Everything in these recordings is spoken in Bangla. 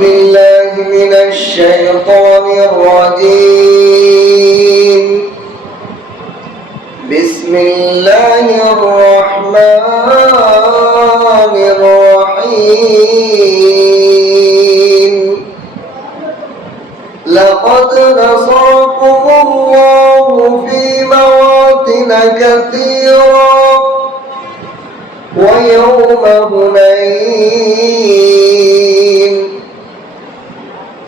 بالله من الشيطان الرجيم. بسم الله الرحمن الرحيم. لقد نصركم الله في مواطن كثيرة ويوم هنين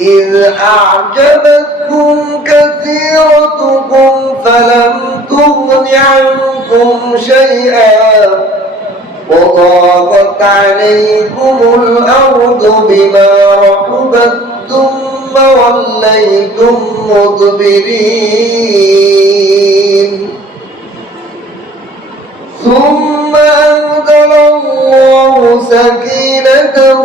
إذ أعجبتكم كثيرتكم فلم تغن عنكم شيئا وضاقت عليكم الأرض بما رحبت ثم وليتم مدبرين ثم أنزل الله سكينته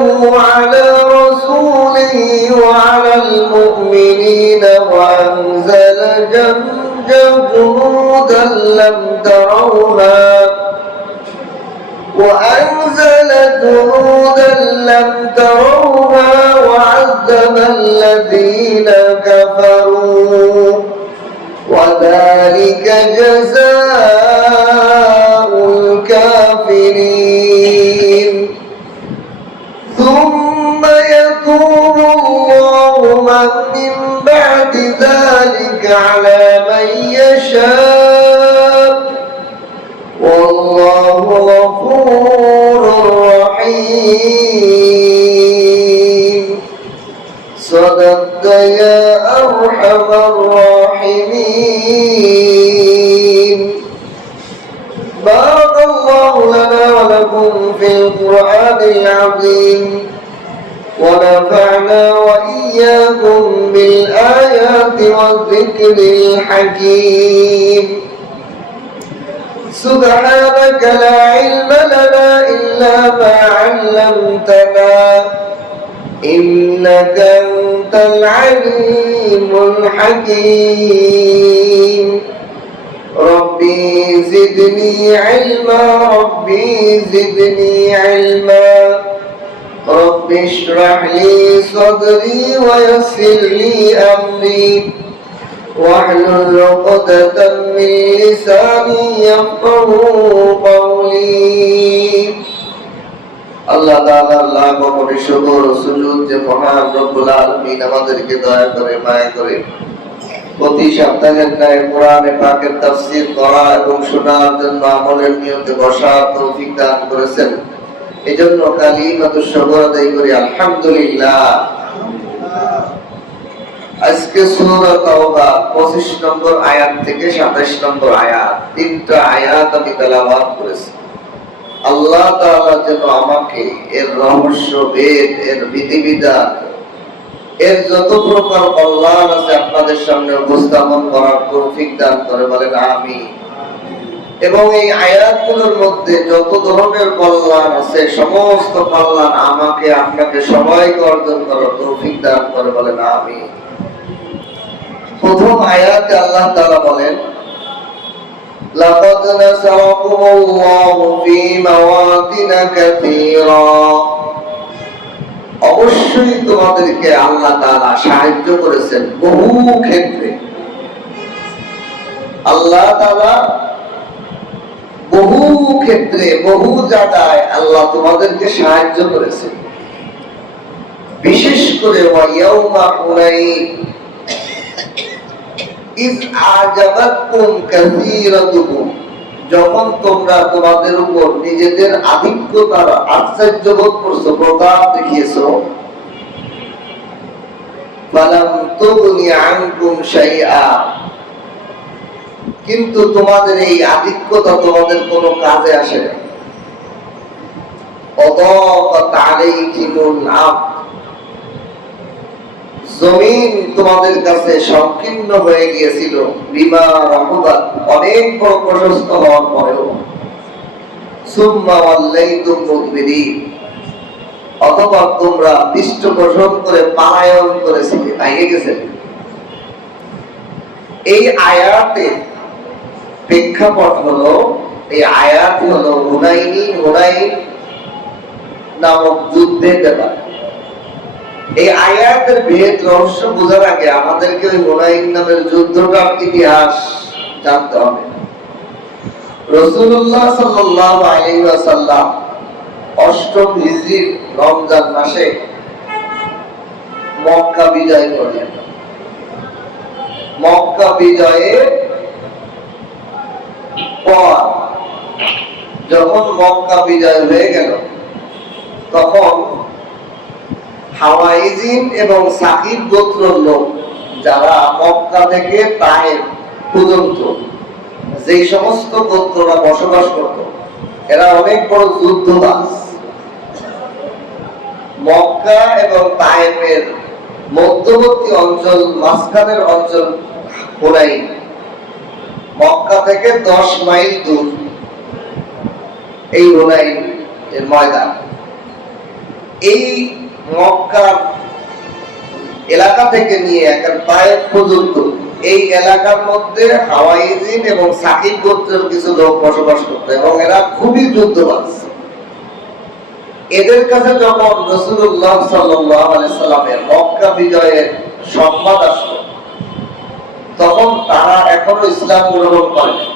على رسوله وعلى المؤمنين وأنزل جنودا لم تروها وعذب الذين كفروا وذلك جزاء الكافرين ثم يتوب الله من بعد ذلك على من يشاء والله غفور رحيم. صدقت يا أرحم الراحمين. بارك الله لنا ولكم في القرآن العظيم ونفعنا وإياكم بالآيات والذكر الحكيم. سبحانك لا علم لنا إلا ما علمتنا إنك أنت العليم الحكيم. ربي زدني علما رب اشرح لي صدري ويسر لي أمري واحلل عقدة من لساني يفقهوا قولي. আল্লাহ তাআলার লাখ কোটি শুকর ও সুজুদ যে মহান রব্বুল আলামিন আমাদেরকে দয়া করে মায়া করে প্রতি সপ্তাহের ন্যায় কোরআনে পাকের তাফসীর করা এবং শোনার জন্য আমলের নিয়তে বসার তৌফিক দান করেছেন। এজন্য কালিমাতুশ শুকর আদায় করি আলহামদুলিল্লাহ। আজকে সূরা তাওবা 25 নম্বর আয়াত থেকে 27 নম্বর আয়াত, তিনটা আয়াত আমি তেলাওয়াত করেছি। আল্লাহ তাআলা যেন আমাকে এর রহস্য ভেদ, এর বিধিবিধান, এর যত প্রকার কল্যাণ আছে আপনাদের সামনে উপস্থাপন করার তৌফিক দান করে, বলেন আমিন। এবং এই আয়াতগুলোর মধ্যে যত ধরনের কল্যাণ আছে সমস্ত কল্যাণ আমাকে আপনাকে সবাইকে অর্জন করার তৌফিক দান করে, বলেন আমিন। প্রথম আয়াতে আল্লাহ তাআলা বলেন লাকাদ নাসারাকুমুল্লাহু ফী মাওয়াতিন কাসীরা। অবশ্যই তোমাদেরকে আল্লাহ তাআলা সাহায্য করেছেন বহু ক্ষেত্রে। আল্লাহ তাআলা বহু ক্ষেত্রে বহু জায়গায় আল্লাহ তোমাদেরকে সাহায্য করেছেন। বিশেষ করে ওয়ায়াউমা হুনাইন ইজ আজাবাতকুম কাসীরাতুকুম, যখন তোমরা তোমাদের উপর নিজেদের আধিক্যতার আশ্চর্য বোধ করছো, প্রতাপ দেখিয়েছো। ফালাম তুগনি আনকুম শাইআ, কিন্তু তোমাদের এই আধিক্যতা তোমাদের কোনো কাজে আসে না। অদাকাত আলাইকুমুল আরদ, জমিন তোমাদের কাছে সংকীর্ণ হয়ে গিয়েছিল। বিমা রাহুবাত, অনেক বড় প্রশস্ত হওয়ার পরেও। সুম্মা ওয়াল্লাইতুম মুদবিরিন, অথবা তোমরা পৃষ্ঠপোষণ করে পলায়ন করেছিলে, ভাইগে গেছিলে। এই আয়াতে প্রেক্ষাপট হলো, এই আয়াত হলো হুনাইন নামক যুদ্ধের ব্যাপার। এই আয়াতের ভেদ রহস্য বোঝার আগে আমাদেরকে ওই হুনাইন নামের যুদ্ধটার ইতিহাস জানতে হবে। রাসূলুল্লাহ সাল্লাল্লাহু আলাইহি ওয়াসাল্লাম অষ্টম হিজরির রমজান মাসে মক্কা বিজয় করলেন। মক্কা বিজয়ের পর যখন মক্কা বিজয় হয়ে গেল, তখন হাওয়াইজিন এবং সাকিব গোত্রের লোক যারা মক্কা থেকে তায়েফ পর্যন্ত যে সমস্ত গোত্ররা বসবাস করত, এরা অনেক বড় যুদ্ধবাজ। মক্কা এবং তায়েফের মধ্যবর্তী অঞ্চল, মাঝখানের অঞ্চল হুনাইন। মক্কা থেকে 10 মাইল দূর এই হুনাইন এর ময়দান। এই মক্কার এলাকা থেকে নিয়ে এখন তায়েফ পর্যন্ত এই এলাকার মধ্যে হাওয়াইজিন এবং সাকিব গোত্রের কিছু লোক বসবাস করত এবং এরা খুবই যুদ্ধবাজ। এদের কাছে যখন রাসূলুল্লাহ সাল্লাল্লাহু আলাইহি সাল্লামের মক্কা বিজয়ের সংবাদ আসলো, তখন তারা এখনো ইসলাম গ্রহণ করেনি।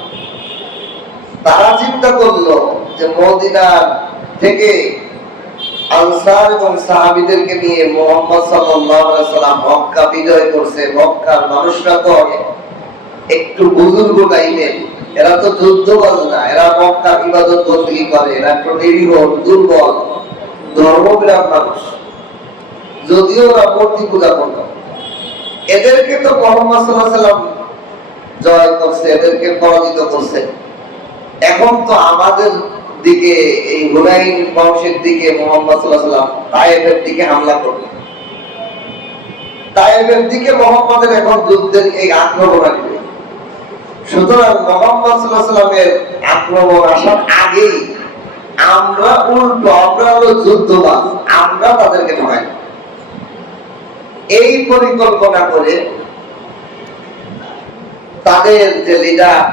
তারা চিন্তা করলো যে মদিনা থেকে আনসার এবং সাহাবীদেরকে নিয়ে মুহাম্মদ সাল্লাল্লাহু আলাইহি সাল্লাম মক্কা বিজয় করছে। মক্কার মানুষরা তো একটু বুজুর্গ টাইপের, এরা তো যুদ্ধবাজ না, এরা মক্কার ইবাদত বন্দী করে, এরা একটু নিরীহ, দুর্বল, ধর্মবিরাম মানুষ, যদিও ওরা মূর্তি পূজা করত। এদেরকে তো মুহাম্মদ সাল্লাল্লাহু আলাইহি সাল্লাম জয় করছে, এদেরকে পরাজিত করছে। এখন তো আমাদের দিকে, এই হুনাইন বংশের দিকে মুহাম্মদ সাল্লাল্লাহু আলাইহি সাল্লাম তায়েফের দিকে হামলা করবে। তায়েফের দিকে মুহাম্মদের এখন যুদ্ধের এই আক্রমণ আসবে। সুতরাং মুহাম্মদ সাল্লাল্লাহু আলাইহি সাল্লামের আক্রমণ আসার আগেই আমরা উল্টো, আমরা হলো যুদ্ধবাজ, আমরা তাদেরকে ঠকাই। এই পরিকল্পনা করে তাদের যে লিডার,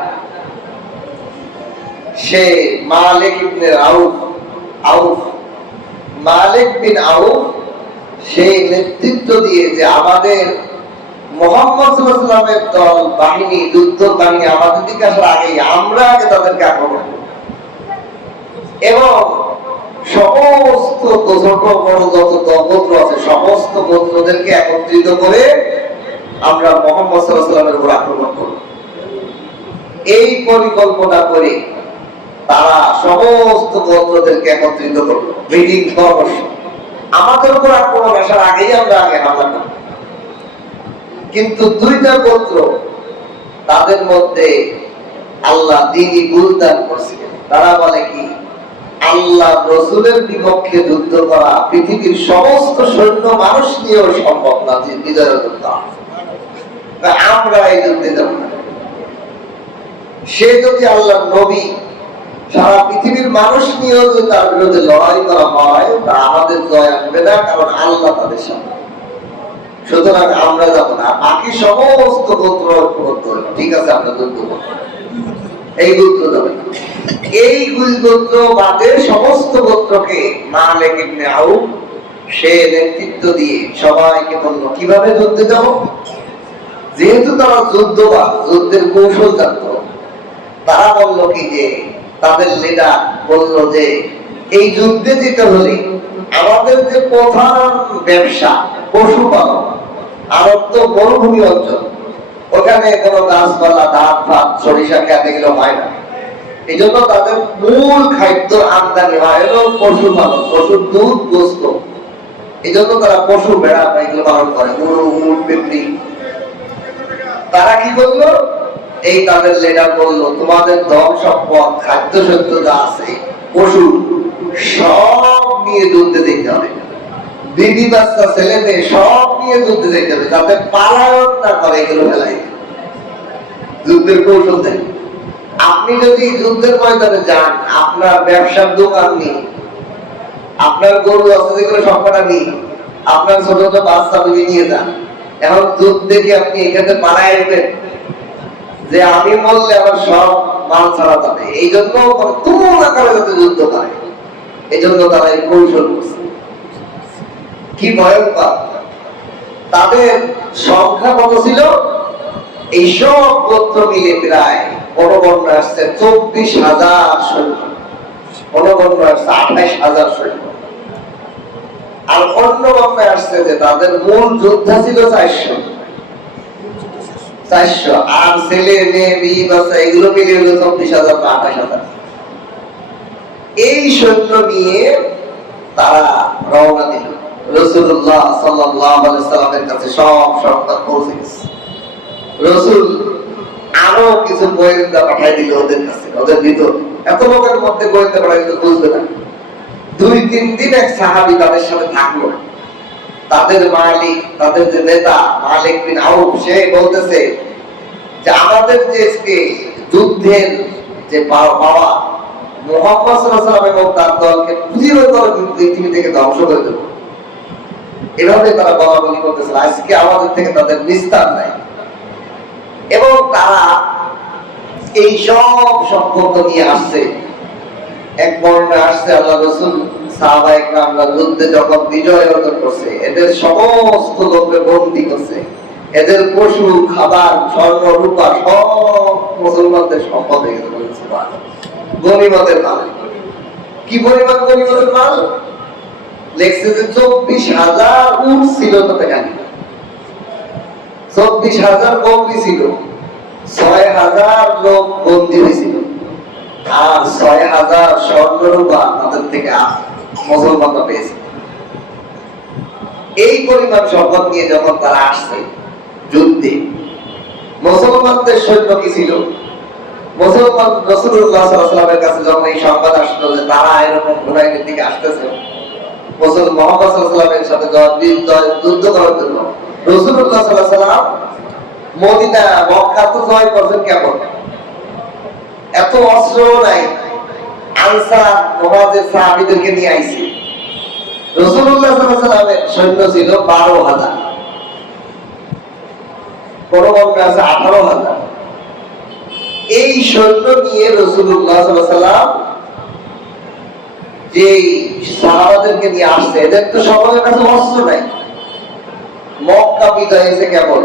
সে মালিক ইবনে মালিক বিন আউফ, সেই নেতৃত্ব দিয়ে যে আমাদের মুহাম্মদ সাল্লাল্লাহু আলাইহি সাল্লামের দল বাহিনী, যুদ্ধ বাহিনী আমাদের দিকে আসার আগেই আমরা আগে তাদেরকে আক্রমণ করব এবং সমস্ত ছোট বড় যত গোত্র আছে সমস্ত গোত্রদেরকে একত্রিত করে আমরা মুহাম্মদ সাল্লাল্লাহু আলাইহি সাল্লামের উপর আক্রমণ করব। এই পরিকল্পনা করে তারা সমস্ত গোত্রদেরকে একত্রিত করলো, মিটিং পরামর্শ। আমাদের উপর আক্রমণ আসার আগেই আমরা আগে হামলা করব। কিন্তু দুইটা গোত্র, তাদের মধ্যে আল্লাহ দ্বীনি বুলদান করছিলেন। তারা বলে কি, আল্লাহ রাসূলের বিপক্ষে যুদ্ধ করা পৃথিবীর সমস্ত সৈন্য মানুষ নিয়েও সম্ভব না যে বিজয় যুদ্ধ, আমরা এই যুদ্ধে যাব না। সে যদি আল্লাহর নবী, সারা পৃথিবীর মানুষ নিয়েও যদি তার বিরুদ্ধে লড়াই করা হয়, তা আমাদের জয় আসবে না, কারণ আল্লাহ তাদের সাথে। সুতরাং আমরা যাব না। বাকি সমস্ত গোত্র ঐক্যবদ্ধ হল, ঠিক আছে আমরা যুদ্ধ করব, এই গোত্র যাবে না। এই গোত্র বাদে সমস্ত গোত্রকে মালিক ইবনে আউফ সে নেতৃত্ব দিয়ে সবাইকে বলল কিভাবে যুদ্ধে যাব। যেহেতু তারা যুদ্ধবাজ, যুদ্ধের কৌশল জানত, তারা বলল কি যে, তাদের লিডার বলল যে এই যুদ্ধে যেতে হলে আমাদের যে প্রধান ব্যবসা পশুপালন, আরব তো মরুভূমি অঞ্চল, ওখানে কোনো গাছপালা, ধান ফাত, সরিষা খেতে গেলে হয় না। এই জন্য তাদের মূল খাদ্য আমদানি হয় হলো পশুপালন, পশুর দুধ, গোস্ত। এই জন্য তারা পশু, ভেড়া এগুলো পালন করে, গরু, উট, পিপড়ি। তারা কি করলো, এই তাদের লিডার বলল তোমাদের ধন সম্পদ, খাদ্য শস্য যা আছে, পশু সব নিয়ে যুদ্ধে যেতে হবে, বিবি বাচ্চা ছেলে মেয়ে সব নিয়ে যুদ্ধে যেতে হবে, যাতে পালায়ন না করে, এগুলো ফেলাই যুদ্ধের কৌশল দেয়। আপনি যদি যুদ্ধের ময়দানে যান, আপনার ব্যবসার দোকান নেই, আপনার গরু আছে যেগুলো সবকটা নেই, আপনার ছোট ছোট বাচ্চা নিয়ে যান, এখন যুদ্ধে কি আপনি এখানে পালায় আসবেন যে আমি বললে আমার সব মাল ছাড়া যাবে? এই জন্য তুমুল আকারে যাতে যুদ্ধ করে, এই জন্য তারা এই কৌশল করছে। কি ভয়ঙ্কর! তাদের সংখ্যা কত ছিল? এই সব গোত্র মিলে প্রায় কোন বর্ণনা আসছে 24,000 সৈন্য, কোন বর্ণনা আসছে 28,000 সৈন্য, আর অন্য বর্ণনায় আসছে যে তাদের মূল যোদ্ধা ছিল 400, আর ছেলে মেয়ে বিয়ে বাচ্চা এগুলো মিলে হলো 24,000 বা 28,000। এই সৈন্য নিয়ে তারা রওনা দিল। রাসূলুল্লাহ সাল্লাল্লাহু আলাইহি সাল্লামের কাছে সব সংবাদ পৌঁছে গেছে। রাসূল আরো কিছু গোয়েন্দা পাঠাই দিল ওদের কাছে, ওদের ভিতর এত লোকের মধ্যে গোয়েন্দা পাঠাই দিল, বুঝবে না। 2-3 দিন এক সাহাবী তাদের সাথে থাকলো। তাদের মালিক, তাদের যে নেতা মালিক বিন আউফ, সে বলতেছে যে আমাদের যে যুদ্ধের যে পাওয়া মুহাম্মদ সাল্লাল্লাহু আলাইহি ওয়াসাল্লাম এবং তার দলকে পৃথিবী থেকে ধ্বংস করে দেব, এভাবে তারা বলাবলি করতেছে। আজকে আমাদের থেকে তাদের নিস্তার নাই। এবং তারা এই সব সম্পর্ক নিয়ে আসছে। এক বর্ণনা আসছে আল্লাহ রাসূল সাহাবায়ে কেরামরা যুদ্ধে যখন বিজয় অর্জন করছে, এদের সমস্ত লোককে বন্দী করছে, এদের পশু, খাবার, স্বর্ণ, রূপা সব মুসলমানদের সম্পদ হয়ে গেছে। গনিমতের মাল। কি পরিমাণ গনিমতের মাল? লেখছে যে 24,000 উট ছিল তাতে গাড়ি, 24,000 বন্দী ছিল, 6,000 লোক বন্দী হয়েছিল, আর 6,000 স্বর্ণ রূপা তাদের থেকে মুসলমানরা পেয়েছে। এই পরিমাণ সম্পদ নিয়ে যখন তারা আসছে যুদ্ধে, মুসলমানদের সৈন্য কি ছিল? মুসলমান রাসূলুল্লাহ সাল্লাল্লাহু আলাইহি ওয়াসাল্লামের কাছে যখন এই সংবাদ আসলো যে তারা এরকম হুনাইনের দিকে আসতেছে, মুসলমান মুহাম্মদ সাল্লাল্লাহু আলাইহি ওয়াসাল্লামের যুদ্ধ করার জন্য, রাসূলুল্লাহ সাল্লাল্লাহু আলাইহি ওয়াসাল্লাম মদিনা মক্কা তো জয় করছেন কেমন? এত অস্ত্র নাই, আনসার মুহাজির সাহাবীদেরকে নিয়ে আইছে। রাসূলুল্লাহ সাল্লাল্লাহু আলাইহি ওয়াসাল্লামের সৈন্য ছিল 12,000, কোন বর্ণনা আছে 18,000। এই সৈন্য নিয়ে রাসূলুল্লাহ সাল্লাল্লাহু আলাইহি ওয়াসাল্লাম যে সাহাবাদেরকে নিয়ে আসছে, এদের তো সবার কাছে অস্ত্র নাই, মক্কা বিজয় হয়েছে কেবল।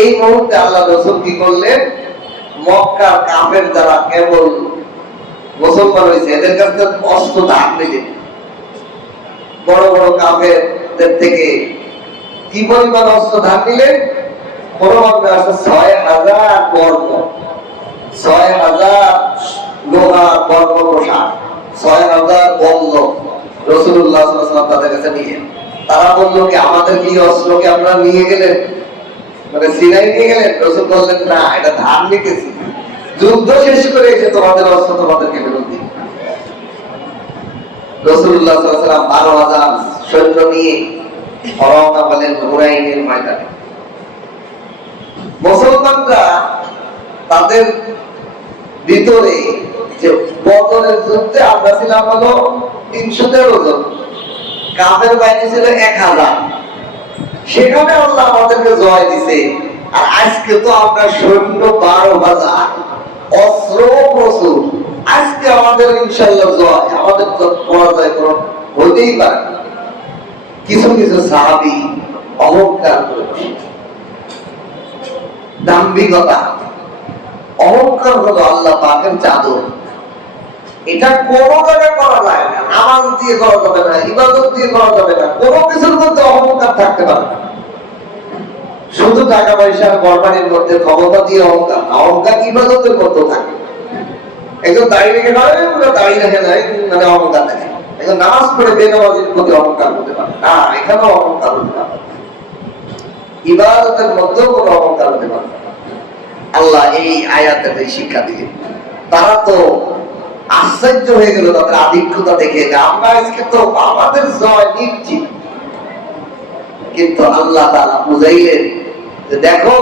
এই মুহূর্তে আল্লাহ রাসূল কি করলেন? মক্কার কাফের যারা কেবল মুসলমান হয়েছে, এদের কাছে অস্ত্র ধার নিলেন। বড় বড় কাফেরদের থেকে কি পরিমাণ অস্ত্র ধার নিলেন? পরবর্তী আছে 6,000 বর্ম, 6,000 লোহা বর্ম পোশাক, 6,000 বল্ল রাসূলুল্লাহ সাল্লাল্লাহু আলাইহি ওয়াসাল্লাম তাদের কাছে নিয়ে। তারা বললো কি আমাদের কি অস্ত্রকে আপনারা নিয়ে গেলেন, মানে সিনাই নিয়ে গেলেন? রাসূল বললেন না, এটা ধার নিতেছি, যুদ্ধ শেষ করে এসে তোমাদের অস্ত্র তোমাদেরকে ফেরত দিই। রাসূলুল্লাহ সাল্লাল্লাহু আলাইহি ওয়াসাল্লাম 12,000 সৈন্য নিয়ে রওনা হলেন হুনাইনের ময়দানে। মুসলমানরা তাদের ভিতরে যে বদরের যুদ্ধে আমরা ছিলাম হলো 313 জন, কাফের বাহিনী ছিল 1,000, সেখানে আল্লাহ আমাদেরকে জয় দিছে। আর আজকে তো আমরা সৈন্য 12,000, অস্ত্র প্রচুর, আজকে আমাদের ইনশাআল্লাহ জয়, আমাদের তো পরাজয় কোনো হতেই পারে। কিছু কিছু সাহাবী অহংকার করে বসে, দাম্ভিকতা, অহংকার হলো আল্লাহ পাকের চাদর। এটা কোনো জায়গায় করা যায় না, নামাজ দিয়ে করা যাবে না, ইবাদত দিয়ে করা যাবে না, কোনো কিছুর মধ্যে অহংকার থাকতে পারে না। শুধু টাকা পয়সার কোরবানির মধ্যে ক্ষমতা দিয়ে অহংকার, অহংকার ইবাদতের মধ্যে থাকে। একজন দাড়ি রেখে নয়, দাড়ি রেখে নয় মানে অহংকার থাকে। একজন নামাজ পড়ে বেনামাজির প্রতি অহংকার হতে পারে না, এখানেও অহংকার হতে পারে। ইবাদতের মধ্যেও কোনো অহংকার হতে পারে। আল্লাহ এই আয়াতের শিক্ষা দিলেন। তারা তো আশ্চর্য হয়ে গেল তাদের আধিক্যতা দেখে, যে আমরা আজকে তো আমাদের জয় নিশ্চিত। কিন্তু আল্লাহ তাআলা বুঝাইলেন যে দেখো,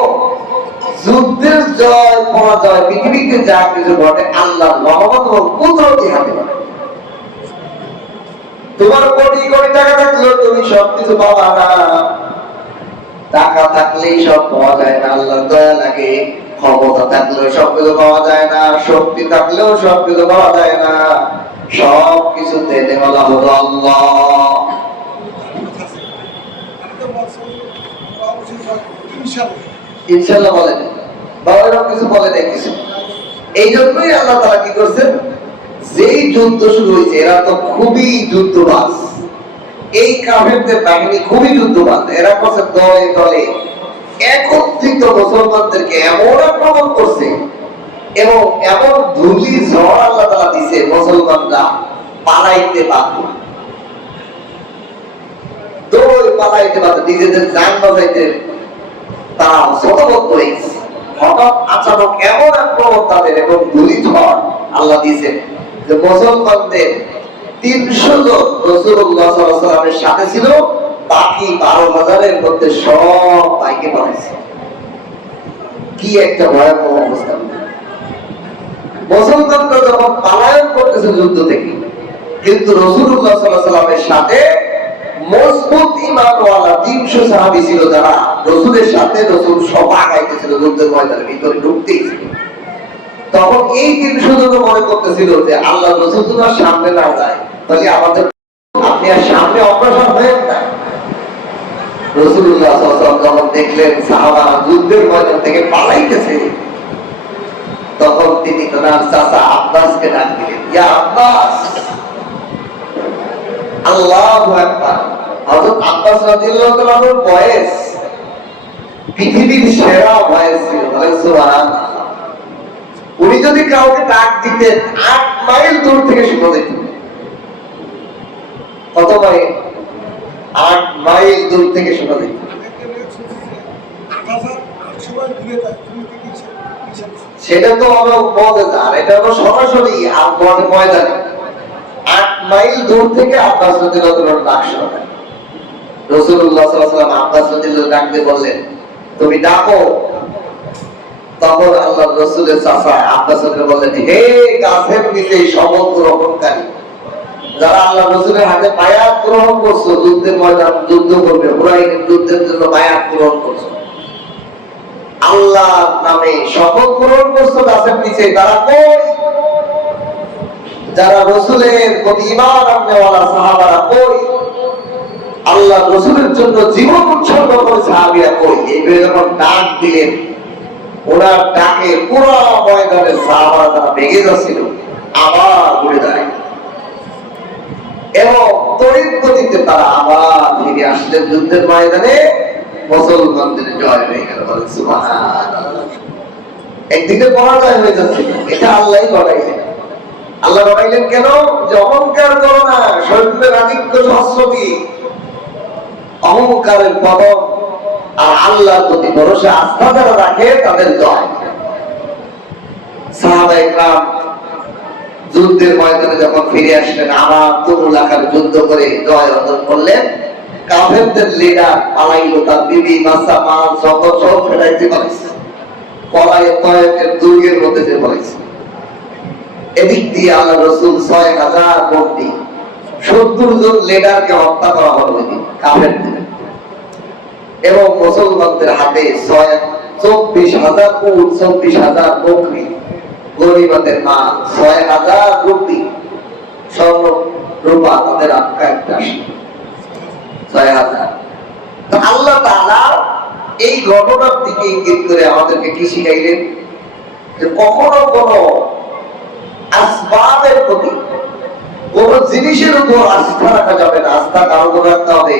যুদ্ধের জয় পরাজয় পৃথিবীতে যা কিছু ঘটে আল্লাহর রহমত ও কুদরতি হাতে ঘটে। তোমার কোটি কোটি টাকা থাকলেও তুমি সবকিছু পাবা না, টাকা থাকলেই সব পাওয়া যায় না, আল্লাহর দয়া লাগে। ক্ষমতা থাকলেও সবকিছু পাওয়া যায় না, শক্তি থাকলেও সবকিছু পাওয়া যায় না, সবকিছু দেনে বলা হলো আল্লাহ। ইনশাআল্লাহ বলেন, বাবা কিছু বলে নাই কিছু। এই জন্যই আল্লাহ তাআলা কি করছেন, যেই যুদ্ধ শুরু হয়েছে এরা তো খুবই যুদ্ধবাজ, এই কাফেরদের বাহিনী খুবই যুদ্ধবাজ, এরা করছে দলে দলে একত্রিত মুসলমানদেরকে এমন আক্রমণ করছে এবং এমন ধুলি ঝড় আল্লাহ তাআলা দিছে, মুসলমানরা পালাইতে বাধ্য, দৌড় পালাইতে বাধ্য, নিজেদের জান বাঁচাইতে তারা শতবদ্ধ হয়েছে। হঠাৎ আচানক এমন আক্রমণ তাদের এবং ধুলি ঝড় আল্লাহ দিয়েছেন যে মুসলমানদের 300 জন রাসূলুল্লাহ সাল্লাল্লাহু আলাইহি ওয়াসাল্লামের সাথে ছিল, বাকি 12,000-এর মধ্যে সব বাইকে পালাইছে। কি একটা ভয়াবহ অবস্থা! মুসলমানরা যখন পালায়ন করতেছে যুদ্ধ থেকে, কিন্তু রাসূলুল্লাহ সাল্লাল্লাহু আলাইহি ওয়াসাল্লামের সাথে মজবুত ঈমানওয়ালা 300 সাহাবী ছিল, যারা রাসূলের সাথে রাসূল সব আগাইতেছিল, যুদ্ধের ময়দানের ভিতরে ঢুকতেছিল। তখন এই 300 জন মনে করতেছিল যে আল্লাহ রাসূল তোমার সামনে না যায়, তাহলে আমাদের আপনি আর সামনে অগ্রসর হয়েন না। রাসূলুল্লাহ সাল্লাল্লাহু আলাইহি ওয়াসাল্লাম যখন দেখলেন সাহাবারা যুদ্ধের ময়দান থেকে পালাইতেছে, তখন তিনি তার চাচা আব্বাসকে ডাক দিলেন, ইয়া আব্বাস। আল্লাহু আকবার। হযরত আব্বাস রাদিয়াল্লাহু তাআলার বয়স পৃথিবীর সেরা বয়স ছিল, সুবহানাল্লাহ। উনি যদি কাউকে ডাক দিতেন 8 মাইল দূর থেকে শোনা যেত। কত মাইল? 8 মাইল দূর থেকে শোনা যেত। সেটা তো আমরা মজা, এটা তো সরাসরি ময়দানে 8 মাইল দূর থেকে আব্বাস রাদিয়াল্লাহু তাআলার ডাক শোনা যায়। রাসূলুল্লাহ সাল্লাল্লাহু আলাইহি ওয়াসাল্লাম আব্বাস রাদিয়াল্লাহু ডাক দিয়ে বললেন, তুমি ডাকো। তখন আল্লাহর রাসূলের চাচা আব্বাস রাদিয়াল্লাহু বললেন, হে গাছের নিচে শপথ গ্রহণকারী, যারা আল্লাহর রাসূলের হাতে বায়াত গ্রহণ করছো, যুদ্ধের ময়দান যুদ্ধ করবে, হুনাইনের যুদ্ধের জন্য বায়াত গ্রহণ করছো, আল্লাহর নামে শপথ গ্রহণ করছো গাছের নিচে, তারা কই? যারা রাসূলের প্রতি ঈমান আননেওয়ালা সাহাবারা কই? আল্লাহ রাসূলের জন্য জীবন উৎসর্গ করে সাহাবীরা কই? এইভাবে যখন ডাক দিলেন, ওনার ডাকে পুরো ময়দানের সাহাবারা তারা ভেঙে যাচ্ছিল, আবার ঘুরে দাঁড়ায় এবং তড়িৎ গতিতে তারা আবার ফিরে আসলেন যুদ্ধের ময়দানে। মুসলমানদের জয় হয়ে গেল, সুবহানাল্লাহ। একদিকে পরাজয় হয়ে যাচ্ছিল, এটা আল্লাহই ঘটাইলেন। আল্লাহ ঘটাইলেন কেন? যে অহংকার করো না, শরীরের আধিক্য সহস্রতি, অহংকারের পতন আর আল্লাহর প্রতি ভরসা আস্থা যারা রাখে তাদের জয়। সাহাবায়ে কেরাম যুদ্ধের ময়দানে যখন ফিরে আসলেন, আবার তুমুল আকার যুদ্ধ করে জয় অর্জন করলেন। কাফেরদের লিডার পালাইলো, তার বিবি বাচ্চা মাল সব ফেরাইতে পারছে, পলায়ে তয়েফের দুর্গের মধ্যে যে পড়েছে। এদিক দিয়ে আল্লাহ রাসূল 6000 বন্দী, 70 জন লিডারকে হত্যা করা হলো কাফেরদের, এবং মুসলমানদের হাতে 24,000 উট, 24,000 বকরি, গনিমতের মাল 6,000 রুপি, স্বর্ণ রূপা তাদের আটকায় আসে 6,000। তো আল্লাহ তাআলা এই ঘটনার দিকে ইঙ্গিত করে আমাদেরকে কি শিখাইলেন? যে কখনো কোনো আসবাবের প্রতি, কোন জিনিসের উপর আস্থা রাখা যাবে না, আস্থা কার উপর রাখতে হবে?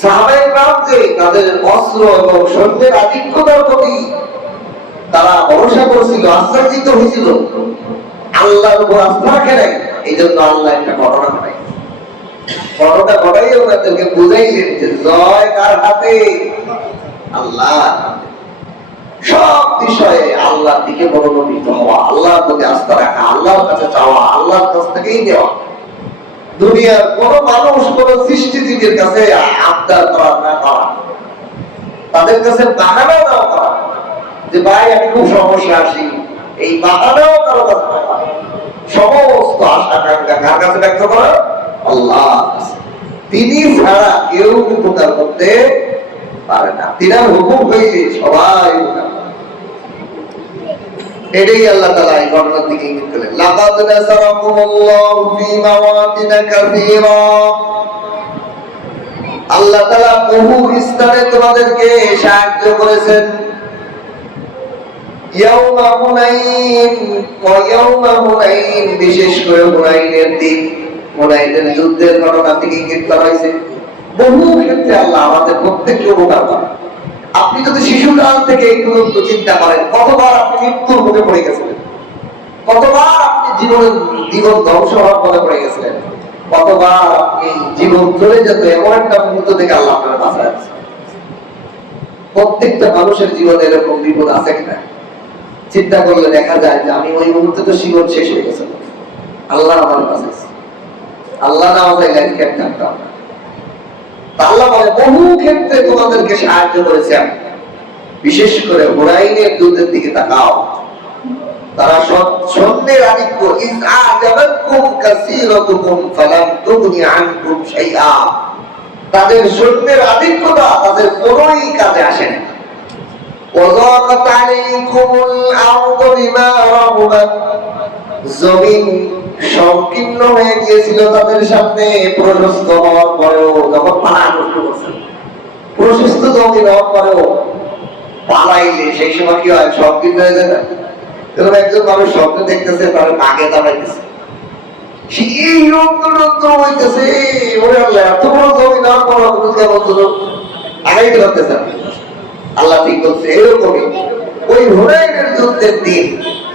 সাহাবায়ে কেরাম যে তাদের অস্ত্র এবং সৈন্যের আধিক্যতার প্রতি তারা ভরসা করেছিল, আশ্চর্যিত হয়েছিল, আল্লাহর উপর আস্থা রাখে নাই। এই জন্য আল্লাহ একটা ঘটনা ঘটাই, ঘটনা ঘটাইয়ে ওনাদেরকে বুঝাইলেন যে জয় কার হাতে? আল্লাহ। সব বিষয়ে আল্লাহর দিকে মনোনীত হওয়া, আল্লাহর প্রতি আস্থা রাখা, আল্লাহর কাছে চাওয়া, আল্লাহর কাছ থেকেই নেওয়া। দুনিয়ার কোন মানুষ কোন সৃষ্টিজীবীর কাছে আবদার করা না করা, তাদের কাছে বাহানা না করা যে ভাই আমি খুব সমস্যা আসি, এই বাহানাও কারো কাছে না করা। সমস্ত আশা আকাঙ্ক্ষা কার কাছে ব্যক্ত করা? আল্লাহ। তিনি ছাড়া কেউ উপকার করতে পারে না, তিনার হুকুম হইলে সবাই উপকার। এটাই আল্লাহ তাআলা এই ঘটনার দিকে ইঙ্গিত করলেন, লাকাদ নাসারাকুমুল্লাহু ফি মাওয়াতিন কাসীরা। আল্লাহ তাআলা বহু স্থানে তোমাদেরকে সাহায্য করেছেন। ইয়াউমা হুনাইন ওয়া ইয়াউমা হুনাইন, বিশেষ করে হুনাইনের দিন, হুনাইনের যুদ্ধের ঘটনা থেকে ইঙ্গিত করা হয়েছে। বহু ক্ষেত্রে আল্লাহ আমাদের প্রত্যেককে উপকার করেন। আপনি যদি শিশুকাল থেকে এই পর্যন্ত চিন্তা করেন, কতবার আপনি মৃত্যুর মুখে পড়ে গেছিলেন, কতবার আপনি জীবন ধ্বংস হওয়ার পরে পড়ে গেছিলেন, কতবার আপনি জীবন চলে যেত এমন একটা মুহূর্ত থেকে আল্লাহ আপনার বাঁচাচ্ছে। প্রত্যেকটা মানুষের জীবনে এরকম বিপদ আছে কিনা চিন্তা করলে দেখা যায় যে আমি ওই মুহূর্তে তো জীবন শেষ হয়ে গেছে, আল্লাহ আমার বাঁচাচ্ছে। আল্লাহ না আমাদের লাইফ কেন থাকতাম না। আল্লাহ বলে বহু ক্ষেত্রে তোমাদেরকে সাহায্য করেছে আমি। বিশেষ করে হুনাইনের যুদ্ধের দিকে তাকাও। তারা সৈন্যের আধিক্য, ইজ আজাবাতকুম কাসীরাতুকুম ফালাম তুগনি আনকুম শাইআ, তাদের সৈন্যের আধিক্যতা তাদের কোনোই কাজে আসে না। ওয়াযাকাত আলাইকুমুল আরদু বিমা রাহাবাত, জমিন সংকীর্ণ হয়ে গিয়েছিল তাদের সামনে প্রশস্ত হওয়ার পরেও, যখন পালা নষ্ট করছে প্রশস্ত জমিন হওয়ার পরেও পালাইলে সেই সময় কি হয়, সংকীর্ণ হয়ে যায় না? তখন একজন মানুষ স্বপ্ন দেখতেছে তার আগে দাঁড়াইতেছে, সেই রক্ত হইতেছে, ওরে আল্লাহ এত বড় জমিন হওয়ার পর কেমন আগাই ধরতেছে। আল্লাহ ঠিক বলছে এরকমই ওই হুনাইনের যুদ্ধের দিন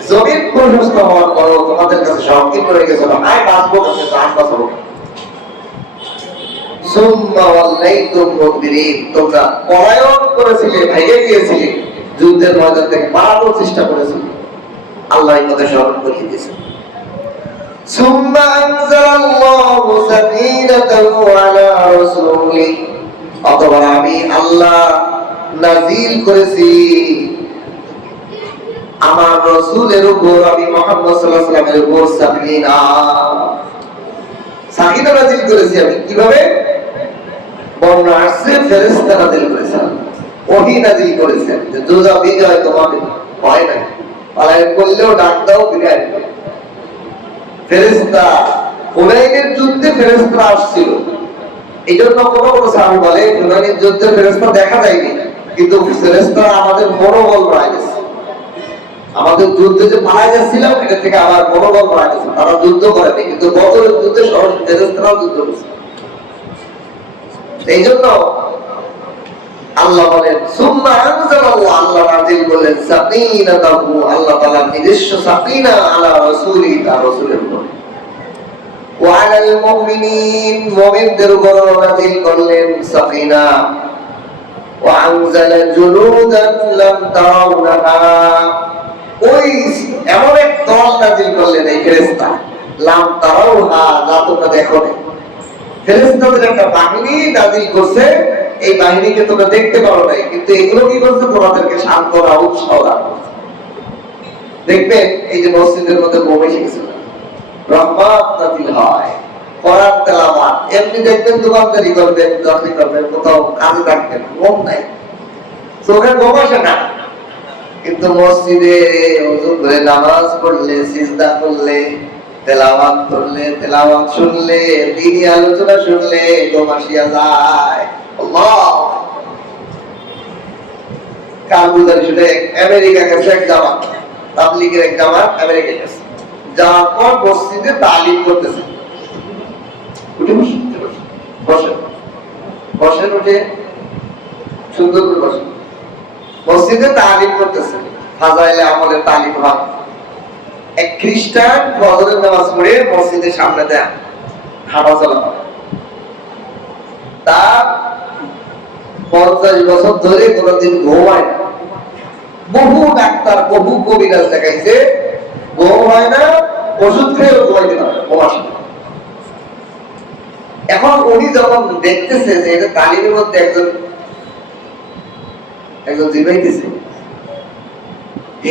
জমিন প্রশস্ত হওয়ার পরেও তোমাদের কাছে সংকীর্ণ হয়ে গেছিল, আয় বাঁচবো কাছে প্রাণ বাঁচবো। সুম্মা ওয়াল্লাইতুম মুদবিরিন, তোমরা পলায়ন করেছিলে, ভেগে গিয়েছিলে, যুদ্ধের ময়দান থেকে পালানোর চেষ্টা করেছিলে। আল্লাহ এই কথা স্মরণ করিয়ে দিয়েছে। সুম্মা আনজালাল্লাহু সাকিনাতাহু আলা রাসূলিহি, অতঃপর আমি আল্লাহ নাযিল করেছি আমার রাসূলের উপর, আমি মুহাম্মদ সাল্লাল্লাহু আলাইহি ওয়াসাল্লামের উপর সাকিনা নাযিল করেছি। আমি কিভাবে? বর্ণনা আসছে ফেরেশতা নাযিল করেছেন, ওহী নাযিল করেছেন যে যোজা বিজয় তোমাদের হয় না, পালায় করলেও ডাক দাও ফিরে আসবে। ফেরেশতা হুনাইনের যুদ্ধে ফেরেশতা আসছিল, এই জন্য কোনো কোনো সাহাবী বলে হুনাইনের যুদ্ধে ফেরেশতা দেখা যায়নি, কিন্তু ফেরেশতা আমাদের মনোবল বাড়ায় দিয়েছে। আমাদের যুদ্ধে যে পালায় যাচ্ছিলাম এটা থেকে আমার মনোবল বাড়ায় দিয়েছে। তারা যুদ্ধ করেনি, কিন্তু বদরের যুদ্ধে সরাসরি ফেরেশতারাও যুদ্ধ করেছে। এই জন্য আল্লাহ বলেন সুম্মা আনজালাল্লাহু, আল্লাহ নাযিল করলেন সাকিনাতাহু, আল্লাহ তাআলা নিজস্ব সাকিনা আলা রাসূলিহি, তার রাসূলের উপর, ওয়া আলাল মুমিনিন, মুমিনদের উপর নাযিল করলেন সাকিনা, ওয়া আনজালা জুনুদান লাম তারাউনাহা, ওই এমন এক দল নাযিল করলেন এই ফেরেশতা, লাম তারাউহা, যা তোমরা দেখো না। ফেরেশতাদের একটা বাহিনী নাযিল করছে, এই বাহিনীকে তোমরা দেখতে পারো নাই, কিন্তু এগুলো কি করছে, তোমাদেরকে সান্ত্বনা উৎসাহ দান করছে। দেখবেন এই যে মসজিদের মধ্যে বোম এসে গেছিল, রহমত নাযিল হয়, কোরআন তেলাওয়াত, এমনি দেখবেন দোকানদারি করবেন, চাকরি করবেন, কোথাও কাজে থাকবেন, বোম নাই, চোখে বোম আসে না, কিন্তু মসজিদে ওযু করে নামাজ পড়লে, সিজদা করলে, তেলাওয়াত করলে, তেলাওয়াত শুনলে, দ্বীনি আলোচনা শুনলে বোম আসিয়া যায়। আল্লাহ, কাবুলদারি শুনে আমেরিকা গেছে এক জামাত, তাবলীগের এক জামাত আমেরিকা গেছে, যাওয়ার পর মসজিদে তালিম করতেছে। উঠে বসেন, বসেন, উঠে সুন্দর করে বসেন। মসজিদে তালিম করতেছে, ফাজাইলে আমলের তালিম হয়। এক খ্রিস্টান ফজরের নামাজ পড়ে মসজিদের সামনে দেয়, হাঁটা চলা হয়। তার 50 বছর ধরে কোনদিন ঘুমায় না, বহু ডাক্তার বহু কবিরাজ দেখাইছে, ঘুম হয় না, ওষুধ খেয়েও ঘুমাইতে পারে না, ঘুম আসে না। এখন উনি যখন দেখতেছে যে এটা তালিমের মধ্যে একজন জিবাইতেছে,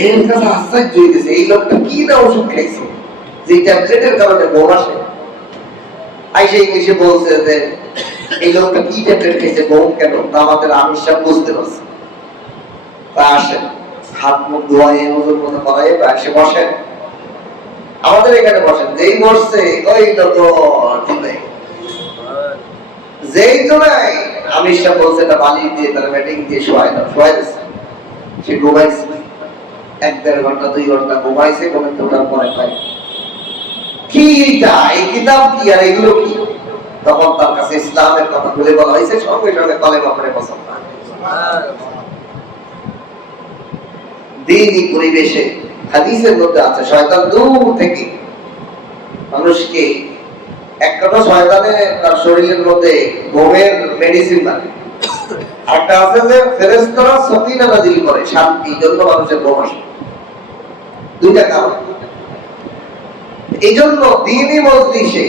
এর কাছে আশ্চর্য হইতেছে, এই লোকটা কি না ওষুধ খাইছে যে ট্যাবলেটের কারণে ঘুম আসে। আইসা ইংলিশে বলছে যে এই লোকটা কি ট্যাবলেট খাইছে, ঘুম কেন, তা আমাদের আমির সাহেব বুঝতে পারছে। তা আসেন, হাত মুখ ধোয়াই ওজুর মতো করাই এসে বসেন, আমাদের এখানে বসেন। যেই বসছে ওই লোক যেই তো নাই আমির সাহেব বলছে এটা বালি দিয়ে তার ব্যাটিং দিয়ে শোয়াই দাও, শোয়াই দিচ্ছে, সে ঘুমাইছে 1-1.5 ঘন্টা 2 ঘন্টা ঘুমাইছে, কোনো ওঠার পরে পাই কি এটা, এই কিতাব কি আর এগুলো কি? তখন তার কাছে ইসলামের কথা বলে বলা হয়েছে, সঙ্গে সঙ্গে কলেমা পড়ে পছন্দ। দিনই পরিবেশে হাদিসের মধ্যে আছে শয়তান দূর থেকে মানুষকে, একটা শয়তানে তার শরীরের মধ্যে ঘুমের মেডিসিন মানে, একটা আছে যে ফেরেশতারা সকিনা নাযিল করে শান্তির জন্য মানুষের ঘুম আসে, দুইটা কারণ। এই জন্য দ্বীনি মজলিসে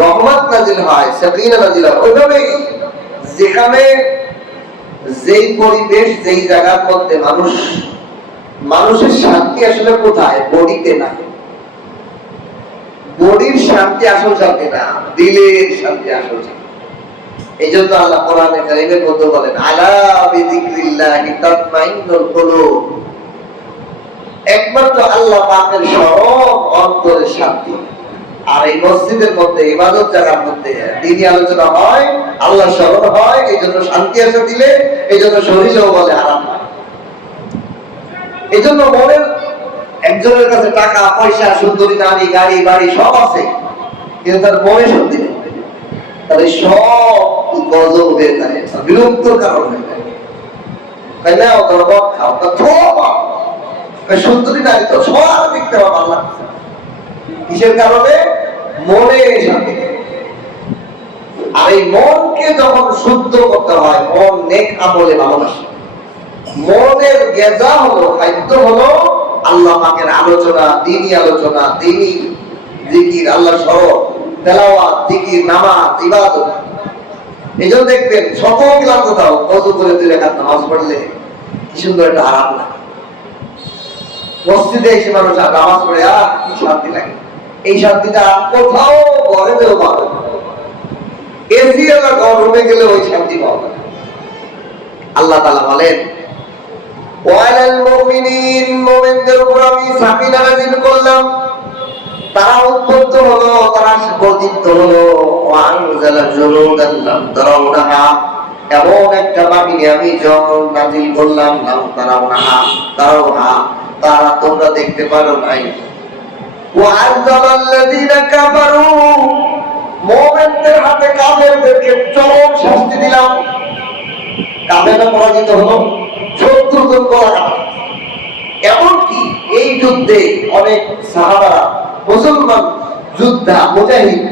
রহমত নাযিল হয়, সকিনা নাযিল হয়। ওইভাবে যেখানে যেই পরিবেশ যেই জায়গার মধ্যে মানুষের শান্তি আসলে কোথায়? বডিতে না, বডির শান্তি আসল শান্তি না, দিলের শান্তি আসল শান্তি। এই জন্য আল্লাহ কোরআনে কারীমের মধ্যে বলেন আলা বিযিকরিল্লাহি তাতমাইন্নুল কুলুব, একমাত্র আল্লাহ পাকের স্মরণ অন্তরের শান্তি। আর এই মসজিদের মধ্যে ইবাদত জায়গার মধ্যে দ্বীনি আলোচনা হয়, আল্লাহ স্মরণ হয়, এই জন্য শান্তি আসে দিলে, এই জন্য শরীরেও বলে আরাম হয়। এই জন্য মনের একজনের কাছে টাকা পয়সা সুন্দরী নারী গাড়ি বাড়ি সব আছে, কিন্তু তার মনে শান্তি নেই, তাহলে সব গজব হয়ে যায়, বিরক্তর কারণ হয়ে যায়। তাই না? ওর বক খাও সুন্দরী নারী তো সব দেখতে পাবো আল্লাহ, কিসের কারণে? মনে শান্তি নেই। আর এই মনকে যখন শুদ্ধ করতে হয়, মন নেক আমলে ভালোবাসে, মনের গেজা হলো, খাদ্য হলো আল্লাহ পাকের আলোচনা, দ্বীনি আলোচনা, দ্বীনি জিকির, আল্লাহ স্মরণ, তেলাওয়াত, জিকির, নামাজ, ইবাদত। এইজন্য দেখবেন শত ক্লান্ত দাও ওযু করে 2 রাকাত নামাজ পড়লে কি সুন্দর একটা আরাম লাগে। মসজিদে এসে মানুষ নামাজ পড়ে কি শান্তি লাগে, এই শান্তিটা কোথাও ঘরে যেও পাবে না, এসি এলাকা গরমে গেলে ওই শান্তি পাওয়া যায়। আল্লাহ তাআলা বলেন ওয়ালাল মুমিনিন, মুমিনদের উপর আমি সাকিনা নাযিল করলাম, তারা উদ্বুদ্ধ হলো, তারা প্রদীপ্ত হলো। ওয়ানজালা জুনুদান লাম তারাউনাহা, এমন একটা বাহিনী আমি যখন নাযিল করলাম, লাম তারাউনাহা, তারা তোমরা দেখতে পারো নাই। ওয়া'আযাবাল্লাযীনা কাফারু, মুমিনদের হাতে কাফেরদেরকে চরম শাস্তি দিলাম। কাফেররা পরাজিত হলো, 70 জন কলা। এমনকি এই যুদ্ধে অনেক সাহাবারা, মুসলমান যোদ্ধা মুজাহিদ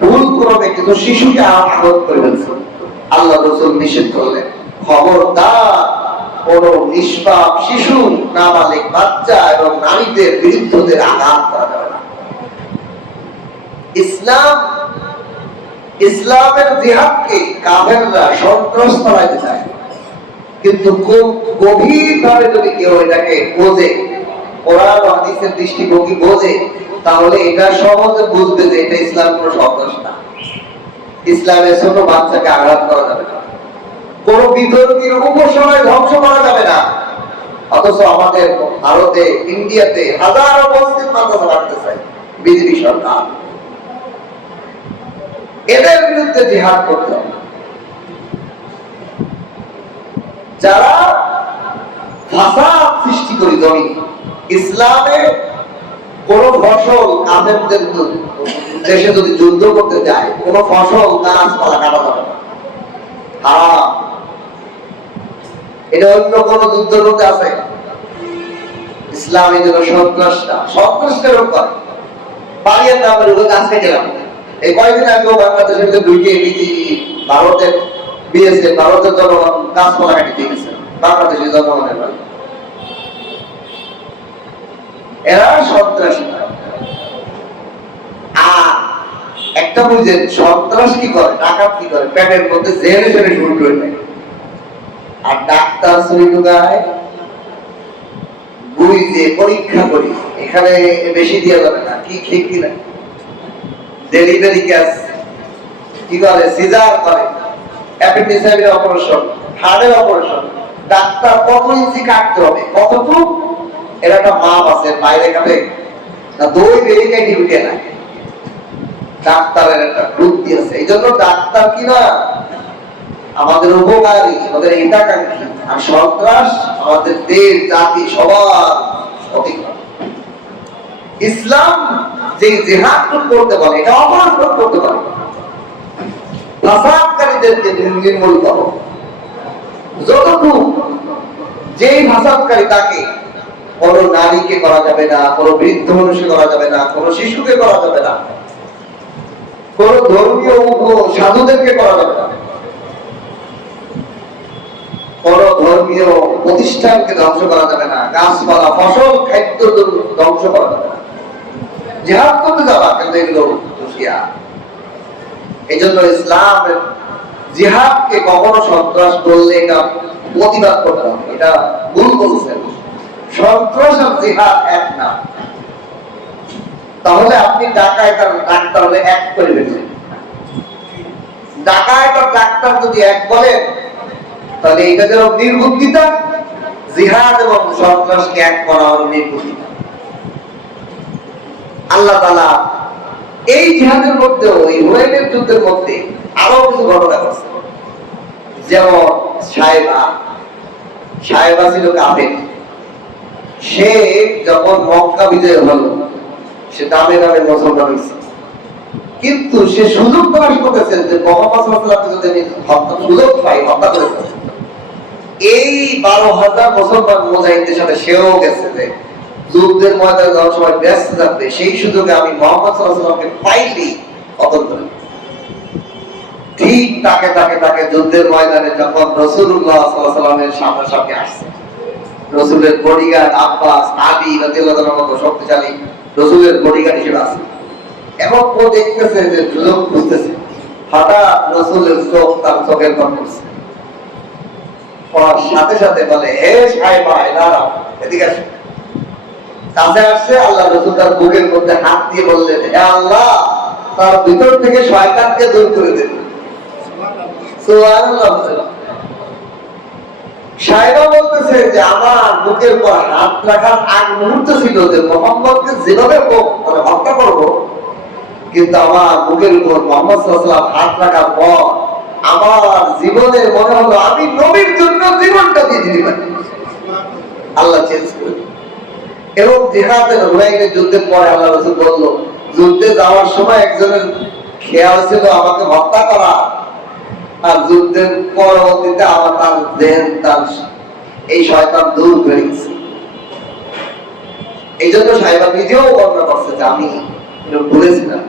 ভুল করে কিন্তু শিশুকে আঘাত করে ফেলছে। আল্লাহ রাসূল নিষেধ করলেন, খবরদার কোন নিষ্পাপ শিশু, নাবালিগ বাচ্চা এবং নারীদের বিরুদ্ধে আঘাত করা যাবে না। ইসলামের জিহাদকে কাফেররা সন্ত্রাস চালাতে চায়, কিন্তু খুব গভীর ভাবে যদি কেউ এটাকে বোঝে, কোরআন ও হাদিসের দৃষ্টিভঙ্গি বোঝে, তাহলে এটা সহজে বুঝবে যে এটা ইসলাম কোনো সন্ত্রাস না। ইসলামের ছোট বাচ্চাকে আঘাত করা যাবে না, কোন বিতর্কের উপসময় ধ্বংস করা যাবে না। অথচ আমাদের ভারতে, ইন্ডিয়াতে হাজারো মসজিদ মাদ্রাসা রাখতে চায় বিজেপি সরকার। এদের বিরুদ্ধে জিহাদ করতে হবে। যারা ফাসাদ সৃষ্টি করে জমি, ইসলামে কোন ফসল কাফেরদের দেশে যদি যুদ্ধ করতে যায়, কোন ফসল গাছপালা কাটা যাবে না, হারাম। এটা অন্য কোন যুদ্ধের মধ্যে আছে? ইসলাম এই জন্য সন্ত্রাসটা রোধ করে। পালিয়ার নামের উপর গাছ কেটে গেলাম। এই কয়েকদিন আগেও বাংলাদেশের যে দুইটি ভারতের বিএসএফ, ভারতের জনগণ গাছপালা কাটিয়ে গেছে বাংলাদেশের জনগণের বাড়ি। এরা সন্ত্রাসী। আর একটা বুঝেন, সন্ত্রাস কি করে, ডাকাত কি করে, পেটের মধ্যে জেনে জেনে শুরু করে দেয়। আর ডাক্তার চুরি ঢুকায়, বুঝে পরীক্ষা করি, এখানে বেশি দেওয়া যাবে না, কি ঠিক কিনা, ডেলিভারি গ্যাস কি করে, সিজার করে, অ্যাপেন্ডিসাইটিস অপারেশন, হার্টের অপারেশন, ডাক্তার কত ইঞ্চি কাটতে হবে, কতটুকু, এর একটা মাপ আছে, বাইরে কাটে না, দই বেরিয়ে কেটে উঠে না, ডাক্তারের একটা বুদ্ধি বুদ্ধি আছে। এই জন্য ডাক্তার কিনা আমাদের উপকারী, আমাদের হিতাকাঙ্ক্ষী, আর সন্ত্রাস আমাদের দেশ জাতি সবার অধিকার। ইসলাম যে জিহাদ করতে পারে, এটা অপরাধ করতে পারে। ফাসাদকারীদেরকে নির্মূল করো। যতটুকু যেই ফাসাদকারী তাকে কোন নারীকে করা যাবে না, কোন বৃদ্ধ মানুষকে করা যাবে না, কোন শিশুকে করা যাবে না, কোন ধর্মীয় সাধুদেরকে করা যাবে না, কোন ধর্মীয় প্রতিষ্ঠানকে ধ্বংস করা যাবে না, গাছপালা ফসল খাদ্য ধ্বংস করা যাবে না। জিহাদ করতে যাবা কিন্তু এগুলো হুঁশিয়ার। এই জন্য ইসলাম জিহাদকে কখনো সন্ত্রাস বললে এটা প্রতিবাদ করতে হবে, এটা ভুল বলছেন। সন্ত্রাস আর জিহাদ এক না। তাহলে আপনি ডাকাত আর ডাক্তার হলে এক করে ফেলছেন। ডাকাত আর ডাক্তার যদি এক বলেন তাহলে এটা যেন নির্বুদ্ধিতা, জিহাদ এবং সন্ত্রাসকে এক করা হলো নির্বুদ্ধিতা। আল্লাহ তাআলা এই জিহাদের মধ্যেও, এই হুনাইনের যুদ্ধের মধ্যে আরো কিছু ঘটনা ঘটছে। যেমন সাহেবা ছিল কাফের। সে যখন মক্কা বিজয় হলো, সে দামে দামে মুসলমান হয়েছে, কিন্তু সে সুযোগ তলাশ করতেছে যে মুহাম্মদ সাল্লাল্লাহু আলাইহি ওয়াসাল্লাম যদি হত্যা সুযোগ পাই হত্যা করে ফেলবে। এই 12,000 মুসলমান মুজাহিদদের সাথে সেও গেছে যে যুদ্ধের ময়দানে যাওয়ার সময় ব্যস্ত থাকবে, সেই সুযোগে আমি মুহাম্মদ সাল্লাল্লাহু আলাইহি ওয়াসাল্লামকে পাইলেই কতল করে। ঠিক তাকে যুদ্ধের ময়দানে যখন রাসূলুল্লাহ সাল্লাল্লাহু আলাইহি ওয়াসাল্লামের সামনাসামনি আসছে, রাসূলের বডিগার্ড আব্বাস, আলী রাদিয়াল্লাহু আনহুর মতো শক্তিশালী রাসূলের বডিগার্ড হিসেবে আছে, এবং ও দেখতেছে যে সুযোগ খুঁজতেছে। হঠাৎ রাসূলের চোখ তার চোখের পর পড়ছে। সাথে সাথে বলে, হে সাহেবা দাঁড়াও, এদিকে আসো। কাছে আসছে, আল্লাহ রাসূল তার বুকের মধ্যে হাত দিয়ে বললেন, হে আল্লাহ, তার ভিতর থেকে শয়তানকে দূর করে দেন। সুবহানাল্লাহ। সাহেবা বলতেছে যে আমার বুকের পর হাত রাখার আগ মুহূর্ত ছিল যে মুহাম্মদকে যেভাবে হত্যা করবো, কিন্তু আমার বুকের উপর মুহাম্মদ সাল্লাল্লাহু আলাইহি ওয়াসাল্লাম হাত রাখার পর আমার জীবনের মনে হলো আমি নবীর জন্য জীবনটা দিয়ে দিতে পারি। আল্লাহ চেঞ্জ করে। এবং জিহাদের হুনাইনের যুদ্ধের পরে আল্লাহ রাসূল বলল, যুদ্ধে যাওয়ার সময় একজনের খেয়াল ছিল আমাকে হত্যা করা, আর যুদ্ধের পরবর্তীতে আমার তার দেহ তার এই শয়তান দূর করে গেছে। এই জন্য সাহেবা নিজেও বর্ণনা করছে যে আমি ভুলেছিলাম।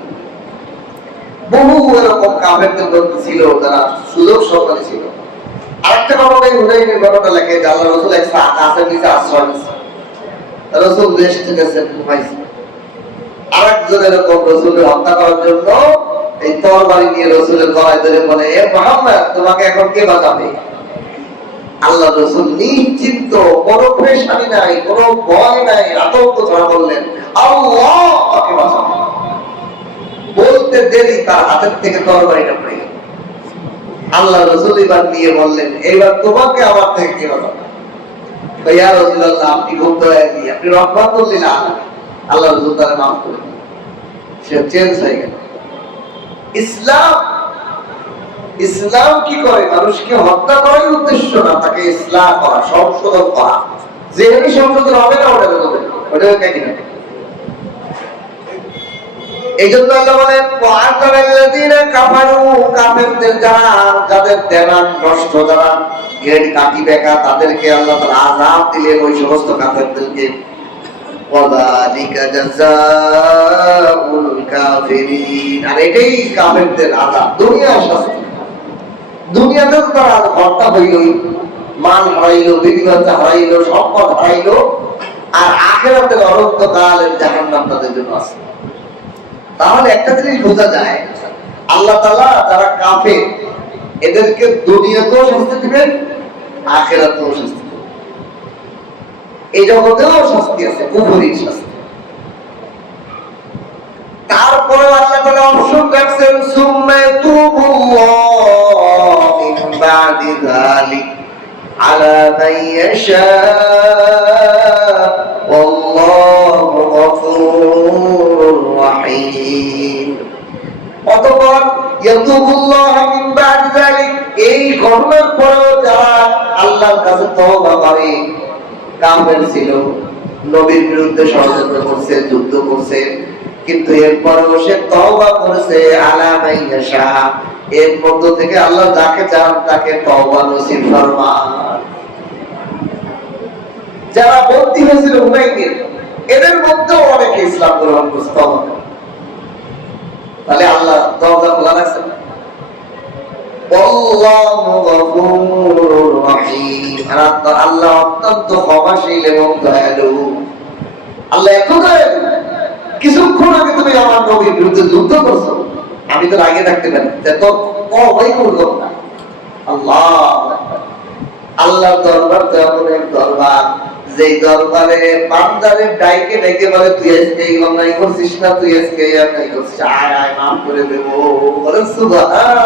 বহু এরকম কাফেরদের মধ্যে ছিল যারা সুযোগ সহকারী ছিল। আরেকটা ঘটনা, হুনাইনের ঘটনা লেখে যে আল্লাহ রাসূল এক গাছের নিচে আশ্রয় নিয়েছে, রাসূল রেস্ট নিয়েছেন, ঘুমাইছে। আরেকজন এরকম রাসূলকে হত্যা করার জন্য এই তরবারি নিয়ে রাসূলের গলায় ধরে বলে, এ মুহাম্মদ, তোমাকে এখন কে বাঁচাবে? আল্লাহ রাসূল নিশ্চিন্ত, কোনো পেরেশানি নাই, কোনো ভয় নাই, আতঙ্ক ছাড়া বললেন, আল্লাহ তাকে বাঁচাবে। বলতে দেরি তার হাতের থেকে তরবারিটা পড়ে গেল। আল্লাহ রাসূল এবার নিয়ে বললেন, এইবার তোমাকে আমার থেকে কে বাঁচাবে? ইয়া রাসূলুল্লাহ, আপনি খুব দয়ালু, আপনি রহমাতুল লিল আলামিন। আল্লাহ রাসূল তাকে মাফ করে দিলেন, সে চেঞ্জ হয়ে গেল। ইসলাম কি করে? মানুষকে হত্যা করাই উদ্দেশ্য না, তাকে ইসলাম করা, সংশোধন করা। যেহেতু সংশোধন হবে না, ওটা কেটে নেবে। এই জন্য আল্লাহ বলেন, ওয়া'আযাবাল্লাযীনা কাফারু, কাফেরদের যাদের দেনান নষ্ট, যারা গেট কাটি বেকা, তাদেরকে আল্লাহ তাআলা আযাব দিলেন, ওই সমস্ত কাফেরদেরকে। ওয়াযালিকা জাযাউল কাফিরিন, আর এটাই কাফেরদের আযাব, দুনিয়ার শাস্তি। দুনিয়াতে তো তারা হত্যা হইলই, মান হারাইলো, বিবি বাচ্চা হারাইলো, সম্পদ হারাইলো, আর আখিরাতের অনন্তকালের জাহান্নাম তাদের জন্য আছে। তাহলে একটা জিনিস বোঝা যায়, আল্লাহ তাআলা যারা কাফের এদেরকে দুনিয়াতেও শাস্তি দিবেন, আখিরাতেও শাস্তি দিবেন। এই জগতেও শাস্তি আছে, কুফরির শাস্তি। তারপরে আল্লাহ তাআলা অপশন রাখছেন, সুম্মা ইয়াতুবুল্লাহু মিন বাদি যালিক আলা মান ইয়াশা ওয়াল্লাহু গফুরুর রাহিম। অতঃপর ইয়াতুবুল্লাহ মিন বাদি যালিক, এই ঘটনার পরেও যারা আল্লাহর কাছে তওবা করে, কাফের ছিল, নবীর বিরুদ্ধে ষড়যন্ত্র করছে, যুদ্ধ করছে, কিন্তু এরপরেও সে তওবা করেছে, আলা মাইয়াশা, এর মধ্য থেকে আল্লাহ যাকে চান তাকে তওবা নসিব ফরমান। যারা বন্দী হয়েছিল হুনাইনের, এদের মধ্যেও অনেকে ইসলাম গ্রহণ করছে, তাহলে আল্লাহ দরজা খোলা রাখছেন। আল্লাহু গফুরুর রহিম, আল্লাহ অত্যন্ত ক্ষমাশীল এবং দয়ালু। আল্লাহ এত দয়ালু, কিছুক্ষণ আগে তুমি আমার নবীর বিরুদ্ধে যুদ্ধ করছো, আমি তো আগে থাকতে পারি, তো কই করলো না। আল্লাহর দরবার তো এমন এক দরবার, যে দরবারে বান্দারে ডাইকে ডাইকে বলে, তুই আজকে এই অন্যায় করছিস না, তুই আজকে এই অন্যায় করছিস, আয় আয় মাফ করে দেবো। বলেন সুবহান।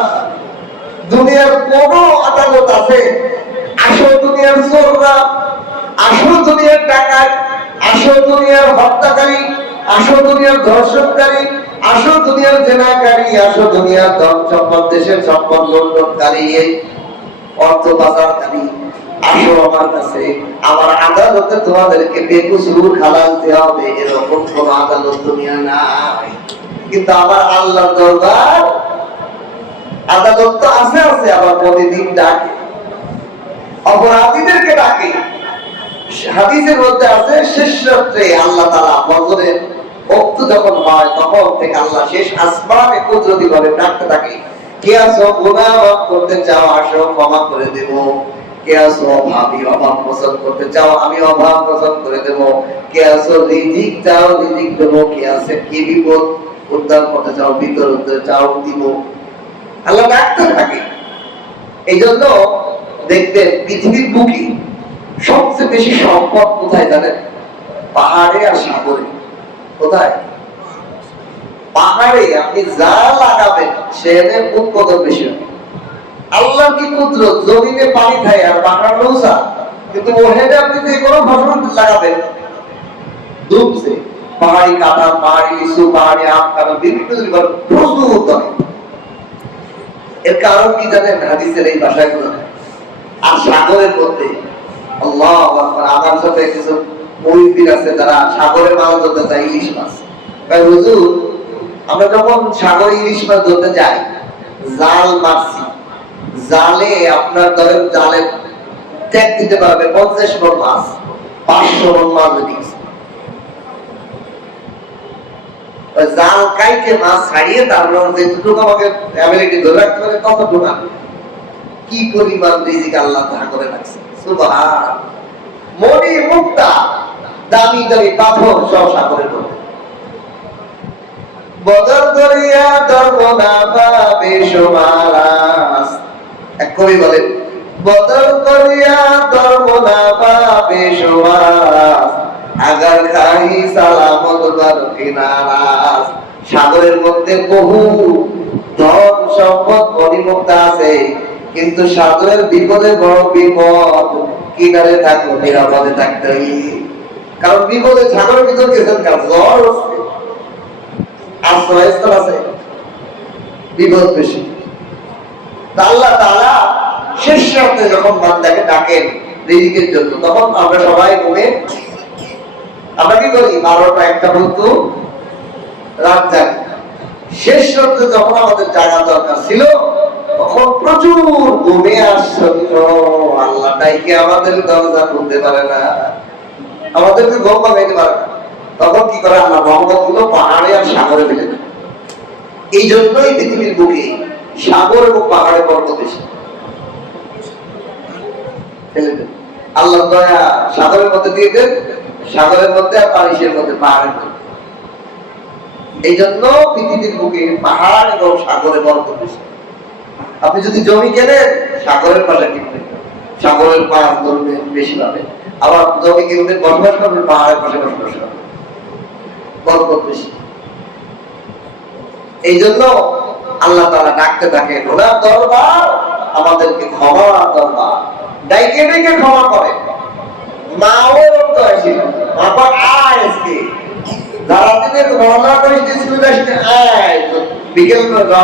দুনিয়ার কোন আদালত আছে? আসল দুনিয়ার চোররা, আসল দুনিয়ার ডাকাত, আসল দুনিয়ার হত্যাকারী, আসল দুনিয়ার ধর্ষণকারী, আসল দুনিয়ার জেনাকারী, আসল দুনিয়ার ধন সম্পদ, দেশের সম্পদ লুণ্ঠনকারী, অর্থ পাচারকারী, আসো আমার কাছে, আমার আদালতে তোমাদেরকে বেকসুর খালাস দেওয়া হবে, এরকম কোন আদালত দুনিয়া নাই। কিন্তু আমার আল্লাহর দরবার আদালত তো আছে আছে, আবার প্রতিদিন ডাকে, অপরাধীদেরকে ডাকে। হাদিসের মধ্যে আছে, শেষ রাত্রে আল্লাহ তাআলা ফজরের ওয়াক্ত যখন হয়, তখন থেকে আল্লাহ শেষ আসমানে কুদরতি ভাবে ডাকতে থাকে, কে আছো, গুনাহ মাফ করতে চাও, আসো ক্ষমা করে দেব। কে আছো অভাবী, অভাব মোচন করতে চাও, আমি অভাব মোচন করে দেব। কে আছো রিজিক চাও, রিজিক দেব। কে আছে কি বিপদ উদ্ধার করতে চাও, বিপদ উদ্ধার চাও, দিব। আল্লাহ ডাকতে থাকে। এই জন্য দেখবেন পৃথিবীর বুকে সবচেয়ে বেশি সম্পদ কোথায় জানেন? পাহাড়ে আর সাগরে। কোথায়? পাহাড়ে আপনি যা লাগাবেন সেখানে উৎপাদন বেশি হবে। আল্লাহ কি কুদরত, জমিনে পানি খায় আর পাহাড় নৌসা, কিন্তু ওখানে আপনি যে কোনো ফসল লাগাবেন ডুবছে। পাহাড়ি কাঁঠাল, পাহাড়ি লিচু, পাহাড়ি আম, কাঁঠাল, বিভিন্ন প্রচুর উৎপাদন। এর কারণ কি জানেন? হাদিসের এই ভাষাগুলো। আর সাগরের মধ্যে আল্লাহু আকবার, আমার সাথে কিছু মুরিদ আছে যারা সাগরে মাছ ধরতে যায়, ইলিশ মাছ। হুজুর, আমরা যখন সাগরে ইলিশ মাছ ধরতে যাই, জাল মারছি, জালে আপনার ধরেন জালে ট্যাগ দিতে পারবে 50 মণ মাছ, 500 মণ মাছ দিয়েছে। জাল কাইতে মাছ ছাড়িয়ে তারপর যেটুকু আমাকে অ্যাবিলিটি ধরে রাখতে পারে ততটুকু আমি, কি পরিমাণ রিজিক আল্লাহ তা করে রাখছে। সুবহান। মনি মুক্তা, দামি দামি পাথর সব সাগরের মধ্যে। বদর দরিয়া দরবনা পাবে সমারাস। এক কবি বলেন, বদর দরিয়া দরবনা পাবে সমারাস, আগার খাই সালামত বার কিনারাস। সাগরের মধ্যে বহু ধন সম্পদ মণিমুক্তা আছে, কিন্তু সাগরের বিপদে বড় বিপদ। কিনারে থাকো, নিরাপদে থাকতে হই। কারণ বিপদে সাগরের ভিতর গেছেন, জ্বর হচ্ছে, আশ্রয়স্থল আছে, বিপদ বেশি। আল্লাহ তাআলা শেষ রাতে যখন বান্দাকে ডাকেন রিজিকের জন্য, তখন আমরা সবাই ঘুমে, আমরা কি করি? 12টা 1টা পর্যন্ত রাত জাগি। শেষ রাতে যখন আমাদের জাগা দরকার ছিল, তখন প্রচুর ঘুমে আসছিল। আল্লাহ ডাইকে আমাদের দরজা খুলতে পারে না, আমাদেরকে ঘুম ভাঙাইতে পারে না। তখন কি করে? আল্লাহ রহমতগুলো পাহাড়ে আর সাগরে ফেলে দেয়। এই জন্যই পৃথিবীর বুকে সাগর এবং পাহাড়ে বরকত বেশি। আল্লাহ দয়া সাগরের মধ্যে দিয়ে দেন, সাগরের মধ্যে আর পানিশের মধ্যে, পাহাড়ের মধ্যে। এই জন্য পৃথিবীর বুকে পাহাড় এবং সাগরে বরকত বেশি। আপনি যদি জমি কেনেন, সাগরের পাশে কিনবেন, সাগরের পাশ ধরবেন, বেশি পাবেন। আবার জমি কিনবেন, বসবাস করবেন, পাহাড়ের পাশে বসবাস করবেন, বরকত বেশি। এই জন্য আল্লাহ তাআলা ডাকতে থাকেন, ওনার দরবার আমাদেরকে ক্ষমা দরবার, ডাইকে ডাইকে ক্ষমা করে। মাও রক্ত আসিল, মা আজকে যারা দিনের রওনা করেছে স্কুলে আসতে, আয় বিকেল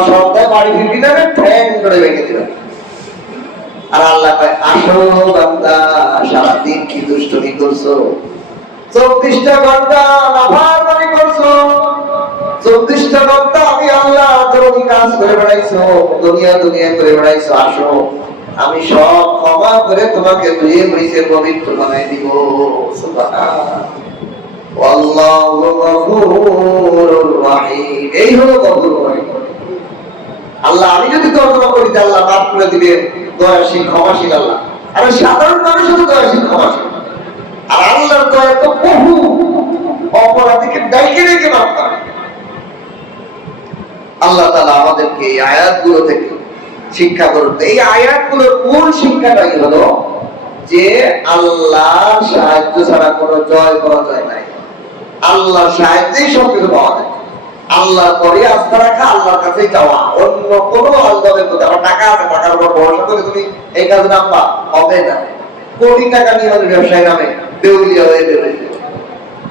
সন্ধ্যায় বাড়ি ফিরবি না, ঠ্যাং করে ভেঙে দিবেন। আর আল্লাহ কয়, আসো বান্দা, সারাদিন কি দুষ্টুমি করছো, 24টা ঘন্টা নাফরমানি করছো, 24টা ঘন্টা আমি আল্লাহ দরদি কাজ করে বেড়াইছো, দুনিয়া দুনিয়া করে বেড়াইছো, আসো আমি সব ক্ষমা করে তোমাকে ধুয়ে মুছে পবিত্র বানাই দিব। সুবহানাল্লাহ, আল্লাহু গফুরুর রহিম। এই হলো গফুর রহিম। আল্লাহ আমি যদি তর্জমা করি আল্লাহ মাফ করে দিবে, দয়াশীল ক্ষমাশীল আল্লাহ। আর সাধারণ মানুষও তো দয়াশীল ক্ষমাশীল। আর আল্লাহর দয়া তো বহু অপরাধীকে ডাইকে রেখে মাফ করে। আল্লাহ তাআলা আমাদেরকে এই আয়াতগুলো থেকে শিক্ষা করুন। এই আয়াতগুলোর মূল শিক্ষাটাই হলো যে আল্লাহর সাহায্য ছাড়া কোনো জয় করা যায় নাই। আল্লাহর সাহায্যেই সবকিছু পাওয়া যায়। আল্লাহর পরে আস্থা রাখা, আল্লাহর কাছেই যাওয়া, অন্য কোনো আল্লাহের প্রতি। আমার টাকা আছে, টাকার উপর ভরসা করে তুমি এই কাজে নামবা, হবে না। কোটি টাকা নিয়ে আমাদের ব্যবসায় নামে দেউলিয়া হয়ে বেরোয়।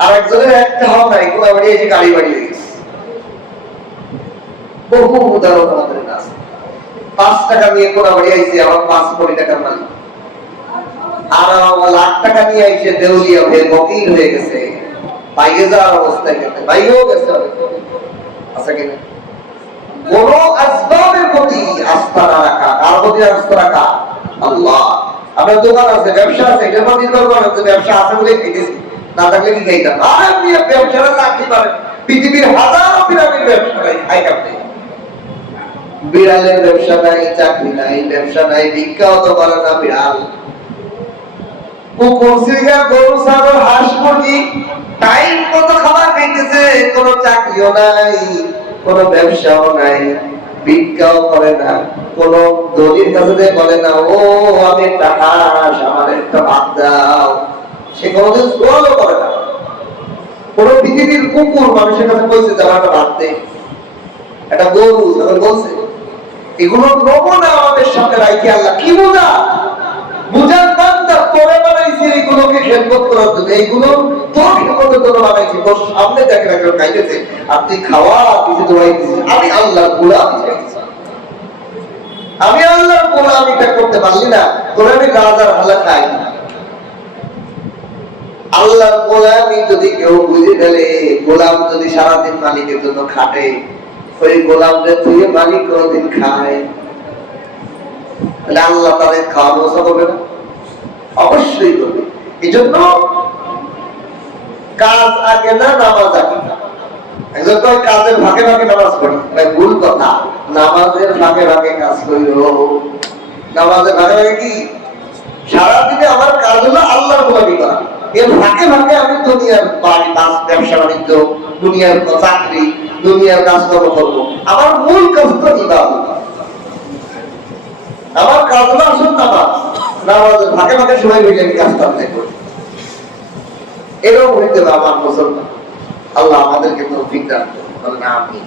আর একজনের একটা হওয়া নাই, কোলা বাড়ি এসে গাড়ি বাড়ি হয়ে গেছে। বহু উদাহরণ আমাদের কাছে। 5 টাকা নিয়ে কোলা বাড়ি আইছে, আবার 5 কোটি টাকার মালিক। আর লাখ টাকা নিয়ে আইসে দেউলিয়া হয়ে বকিল হয়ে গেছে, বাইরে যাওয়ার অবস্থায় গেছে, বাইরেও গেছে। আচ্ছা কিনা কোন আসবাবের প্রতি আস্থা না রাখা, কার প্রতি আস্থা রাখা? আল্লাহ। আপনার দোকান আছে, ব্যবসা আছে, এটার প্রতি নির্ভর করেন যে ব্যবসা আছে বলে খেতেছি, না থাকলে কি খাইতাম? আর আপনি ব্যবসাটা চাকরি পারেন, পৃথিবীর হাজারো পিরামিড ব্যবসা নাই, খাই কাটতে। বিড়ালের ব্যবসা নাই, চাকরি নাই, ব্যবসা নাই, ভিক্ষাও তো পারে না বিড়াল। কুকুর, সিংহা, গরু, ছাগল, হাঁস, মুরগি টাইম মতো খাবার খাইতেছে, কোনো চাকরিও নাই, কোনো ব্যবসাও নাই, ভিক্ষাও করে না, কোন দলির কাছে বলে না ও আমি একটা হাঁস, আমার একটা ভাত দাও, সে কোনোদিন জোয়ারও করে না। কোন পৃথিবীর কুকুর মানুষের কাছে বলছে যে আমার একটা ভাত দে, একটা গরু ছাগল বলছে? এগুলো নমুনা আমাদের সামনে রাখি আল্লাহ কি বোঝা বুঝার বান্দা তোরে বানাইছে এইগুলোকে খেদমত করার জন্য। এইগুলো তোর খেদমতের জন্য বানাইছে, তোর সামনে দেখে রাখে খাইতেছে, আর তুই খাওয়া কিছু দোয়াই দিছিস। আমি আল্লাহর গোলামি চাইছি, আমি আল্লাহর গোলামিটা করতে পারলি না, তোরে আমি রাজার হালে খাই না। আল্লাহর গোলামি যদি কেউ বুঝে ফেলে, গোলাম যদি সারাদিন মালিকের জন্য খাটে, ওই গোলামদের তুই মালিক কোনদিন খায়, তাহলে আল্লাহ তাদের খাওয়া ব্যবস্থা করবে না? অবশ্যই করবে। এই জন্য কাজ আগে না, নামাজ আগে না। একজন কয় কাজের ভাগে ভাগে নামাজ পড়ি, ভুল কথা। নামাজের ভাগে ভাগে কাজ করিল। নামাজের ভাগে ভাগে কি? সারাদিনে আমার কাজ হলো আল্লাহর গোলামি করা, এর ভাগে ভাগে আমি দুনিয়ার বাড়ি, ব্যবসা বাণিজ্য, দুনিয়ার চাকরি, দুনিয়ার কাজকর্ম করবো। আমার মূল কাজ তো ইবাদত। আমার কাজ হলো আসল নামাজ। নামাজের ভাগে ভাগে সময় মিলে আমি কাজটা করি। এরকম হইতে হবে আমার মুসলমান। আল্লাহ আমাদেরকে তৌফিক দান করুন। আমিন।